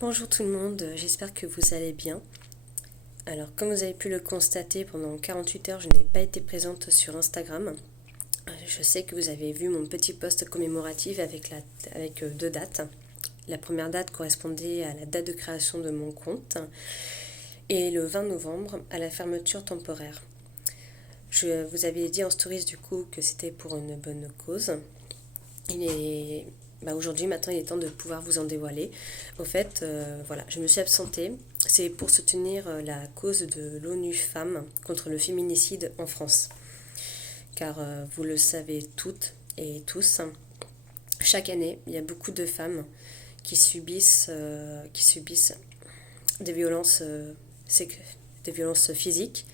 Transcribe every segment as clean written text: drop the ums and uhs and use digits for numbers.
Bonjour tout le monde, j'espère que vous allez bien. Alors comme vous avez pu le constater, pendant 48 heures je n'ai pas été présente sur Instagram. Je sais que vous avez vu mon petit post commémoratif avec deux dates. La première date correspondait à la date de création de mon compte et le 20 novembre à la fermeture temporaire. Je vous avais dit en stories du coup que c'était pour une bonne cause. Aujourd'hui, maintenant, il est temps de pouvoir vous en dévoiler. Au fait, voilà, je me suis absentée. C'est pour soutenir la cause de l'ONU Femmes contre le féminicide en France. Car vous le savez toutes et tous, chaque année, il y a beaucoup de femmes qui subissent des violences, des violences physiques,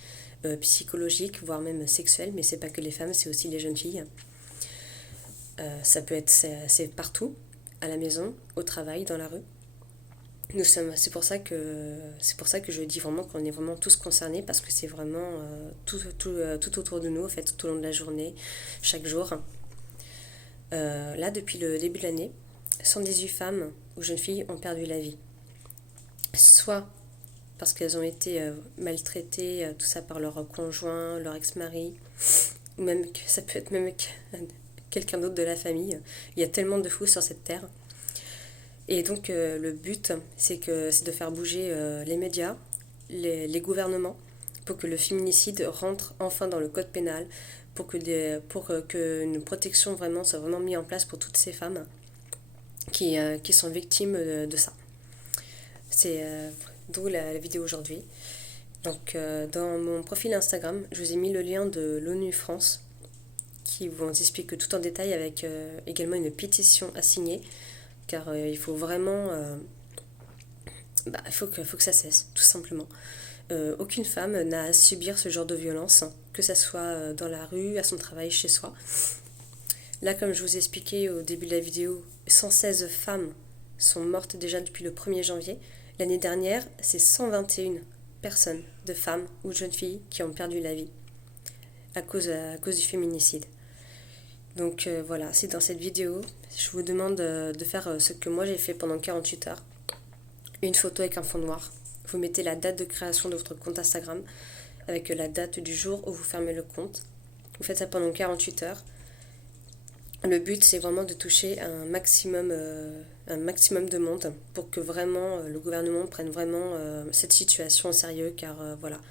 psychologiques, voire même sexuelles. Mais c'est pas que les femmes, c'est aussi les jeunes filles. Ça peut être c'est partout, à la maison, au travail, dans la rue. C'est pour ça que je dis vraiment qu'on est vraiment tous concernés parce que c'est vraiment tout autour de nous, en fait, tout au long de la journée, chaque jour. Là, depuis le début de l'année, 118 femmes ou jeunes filles ont perdu la vie. Soit parce qu'elles ont été maltraitées, tout ça par leur conjoint, leur ex-mari, ou même que ça peut être même quelqu'un d'autre de la famille. Il y a tellement de fous sur cette terre. Et donc le but, c'est de faire bouger les médias, les gouvernements, pour que le féminicide rentre enfin dans le code pénal, pour que une protection vraiment soit vraiment mise en place pour toutes ces femmes qui sont victimes de ça. C'est d'où la vidéo aujourd'hui. Donc dans mon profil Instagram, je vous ai mis le lien de l'ONU France qui vous explique tout en détail avec également une pétition à signer car il faut vraiment il faut que ça cesse tout simplement. Aucune femme n'a à subir ce genre de violence, que ça soit dans la rue, à son travail, chez soi. Là, comme je vous ai expliqué au début de la vidéo, 116 femmes sont mortes déjà depuis le 1er janvier. L'année dernière, c'est 121 personnes, de femmes ou de jeunes filles, qui ont perdu la vie à cause du féminicide. Donc voilà, c'est dans cette vidéo, je vous demande de faire ce que moi j'ai fait pendant 48 heures. Une photo avec un fond noir. Vous mettez la date de création de votre compte Instagram avec la date du jour où vous fermez le compte. Vous faites ça pendant 48 heures. Le but, c'est vraiment de toucher un maximum de monde pour que vraiment le gouvernement prenne vraiment cette situation au sérieux car voilà,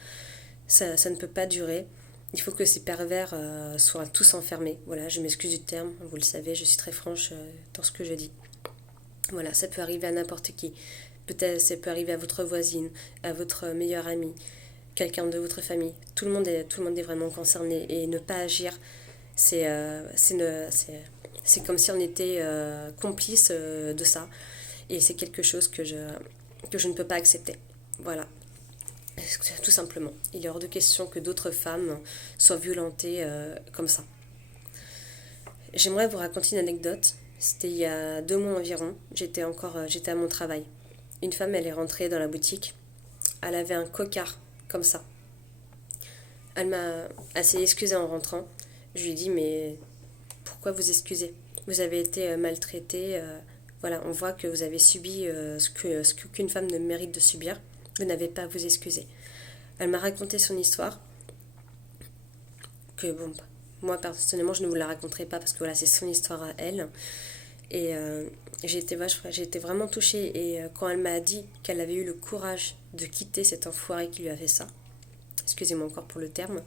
ça ne peut pas durer. Il faut que ces pervers soient tous enfermés. Voilà, je m'excuse du terme, vous le savez, je suis très franche dans ce que je dis. Voilà, ça peut arriver à n'importe qui. Peut-être ça peut arriver à votre voisine, à votre meilleure amie, quelqu'un de votre famille. Tout le monde est vraiment concerné. Et ne pas agir, c'est comme si on était complice de ça. Et c'est quelque chose que je ne peux pas accepter. Voilà. Tout simplement. Il est hors de question que d'autres femmes soient violentées comme ça. J'aimerais vous raconter une anecdote. C'était il y a 2 mois environ. J'étais à mon travail. Une femme, elle est rentrée dans la boutique. Elle avait un cocard, comme ça. Elle s'est excusée en rentrant. Je lui ai dit, mais pourquoi vous excusez? Vous avez été maltraitée. Voilà, on voit que vous avez subi ce qu'une femme ne mérite de subir. Vous n'avez pas à vous excuser. Elle m'a raconté son histoire. Que bon, moi personnellement, je ne vous la raconterai pas parce que voilà, c'est son histoire à elle. Et j'ai été vraiment touchée. Et quand elle m'a dit qu'elle avait eu le courage de quitter cet enfoiré qui lui a fait ça, excusez-moi encore pour le terme,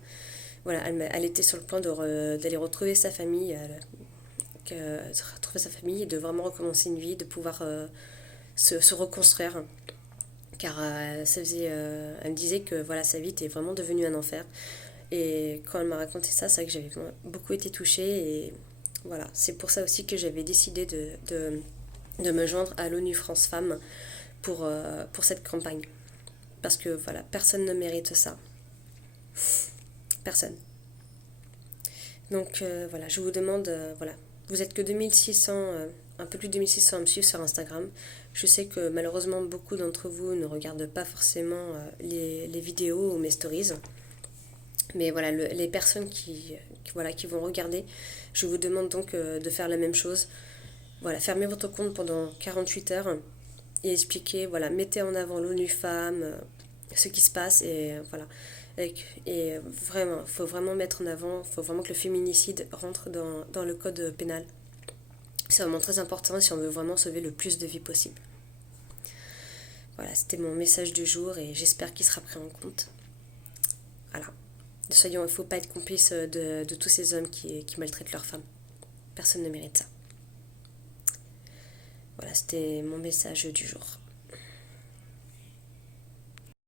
voilà, elle était sur le point d'aller retrouver sa famille, retrouver sa famille et de vraiment recommencer une vie, de pouvoir se reconstruire. Car elle me disait que voilà, sa vie était vraiment devenue un enfer. Et quand elle m'a raconté ça, c'est vrai que j'avais beaucoup été touchée. Et voilà, c'est pour ça aussi que j'avais décidé de me joindre à l'ONU France Femmes pour cette campagne. Parce que voilà, personne ne mérite ça. Personne. Donc voilà, je vous demande, voilà, vous êtes que 2600, un peu plus de 2600 à me suivre sur Instagram. Je sais que malheureusement beaucoup d'entre vous ne regardent pas forcément les vidéos ou mes stories. Mais voilà, les personnes qui vont regarder, je vous demande donc de faire la même chose. Voilà, fermez votre compte pendant 48 heures et expliquer, voilà, mettez en avant l'ONU Femmes, ce qui se passe, et voilà. Et vraiment, il faut vraiment mettre en avant, il faut vraiment que le féminicide rentre dans le code pénal. C'est vraiment très important si on veut vraiment sauver le plus de vies possible. Voilà, c'était mon message du jour et j'espère qu'il sera pris en compte. Voilà. Il ne faut pas être complice de tous ces hommes qui maltraitent leurs femmes. Personne ne mérite ça. Voilà, c'était mon message du jour.